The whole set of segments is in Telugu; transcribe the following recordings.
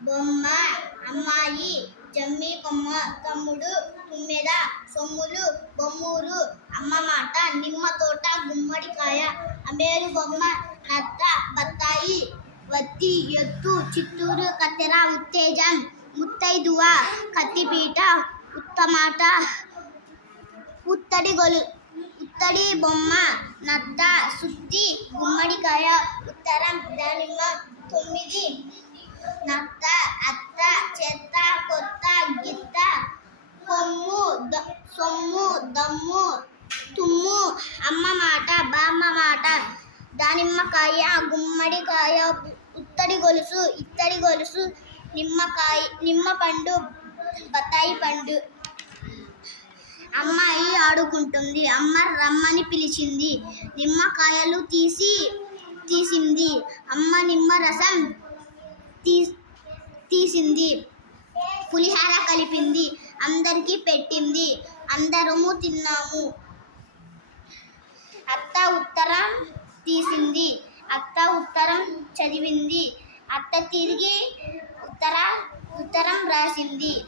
బొమ్మ అమ్మాయి జమ్మి కొమ్మ తమ్ముడు తుమ్మెద సొమ్ములు బొమ్మూరు అమ్మ మాట నిమ్మ తోట గుమ్మడికాయ అమేరు బొమ్మ నత్త బత్తాయి వత్తి ఎత్తు చిత్తూరు కత్తెర ఉత్తేజం ముత్తైదువ కత్తిపీట ఉత్తమాట ఉత్తడి గొలు ఉత్తడి బొమ్మ నత్త సుత్తి గుమ్మడికాయ ఉత్తరం దానిమ్మ తొమ్మిది నత్త అత్త చెత్త కొత్త గిత్త కొమ్ము సొమ్ము దమ్ము తుమ్ము అమ్మ మాట బామ్మ మాట దానిమ్మకాయ గుమ్మడికాయ ఉత్తడి గొలుసు ఇత్తడి గొలుసు నిమ్మకాయ నిమ్మ పండు బత్తాయి పండు. అమ్మాయి ఆడుకుంటుంది అమ్మ రమ్మని పిలిచింది. నిమ్మకాయలు తీసి తీసింది. అమ్మ నిమ్మ రసం తీసింది. పులిహార కలిపింది. అందరికీ పెట్టింది. అందరము తిన్నాము. అత్త ఉత్తరం తీసింది. అత్త ఉత్తరం చదివింది. అత్త తిరిగి ఉత్తర ఉత్తరం రాసింది.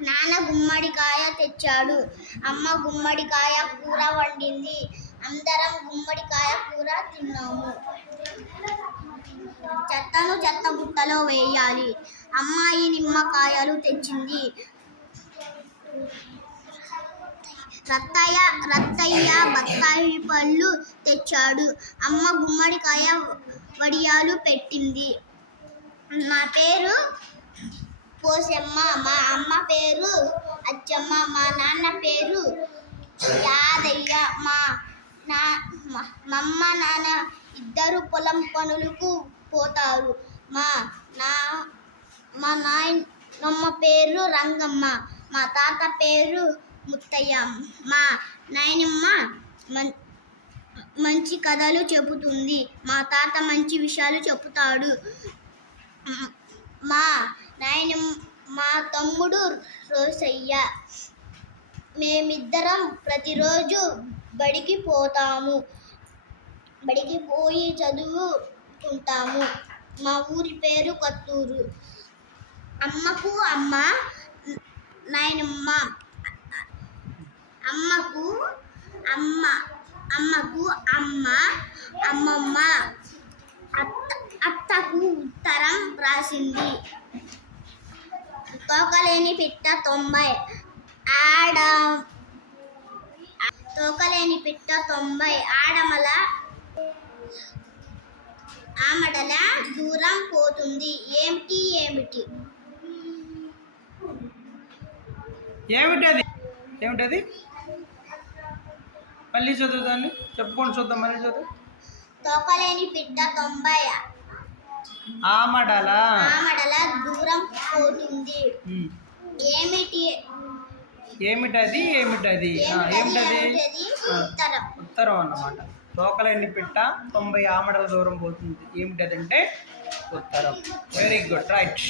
నాన్న గుమ్మడికాయ తెచ్చాడు. అమ్మ గుమ్మడికాయ కూర వండింది. అందరం గుమ్మడికాయ కూర తిన్నాము. చెత్తను చెత్త బుట్టలో వేయాలి. అమ్మాయి నిమ్మకాయలు తెచ్చింది. రత్తయ్య రత్తయ్య బత్తాయి పళ్ళు తెచ్చాడు. అమ్మ గుమ్మడికాయ వడియాలు పెట్టింది. నా పేరు పోసమ్మ. మా అమ్మ పేరు అచ్చమ్మ. మా నాన్న పేరు యాదయ్య. మా నా మమ్మ మా అమ్మ నాన్న ఇద్దరు పొలం పనులకు పోతారు. మా నా మా నాయనమ్మ పేరు రంగమ్మ. మా తాత పేరు ముత్తయ్య. మా నాయనమ్మ మం మంచి కథలు చెబుతుంది. మా తాత మంచి విషయాలు చెబుతాడు. మా నాయన మా తమ్ముడు రోసయ్య. మేమిద్దరం ప్రతిరోజు బడికి పోతాము. బడికి పోయి చదువుకుంటాము. మా ఊరి పేరు కొత్తూరు. అమ్మకు అమ్మ నాయనమ్మ అమ్మకు అమ్మ అమ్మకు అమ్మ అమ్మమ్మ అత్త అత్తకు ఉత్తరం రాసింది. తోకలేని పిట్ట తొంభై. ఆడ తోకలేని పిట్ట తొంభై. ఆడమల ఆమడల దూరం పోతుంది. ఏమిటి ఏమిటి? ఏమిటి అది ఏమిటి అది మళ్ళీ చదువు దాన్ని. చెప్పుకొని చూద్దాం మళ్ళీ చదువు. తోకలేని పిట్ట తొంభై. ఆమడలా ఆమడల దూరం పోతుంది. ఏమిటి? ఏమిటది ఏమిటది? ఏమిటది ఏమిటది? ఏమిటది? ఉత్తరం. ఉత్తరం అన్నమాట. తోకలేని పిట్ట తొంభై ఆమడల దూరం పోతుంది. ఏమిటదంటే ఉత్తరం. Very good right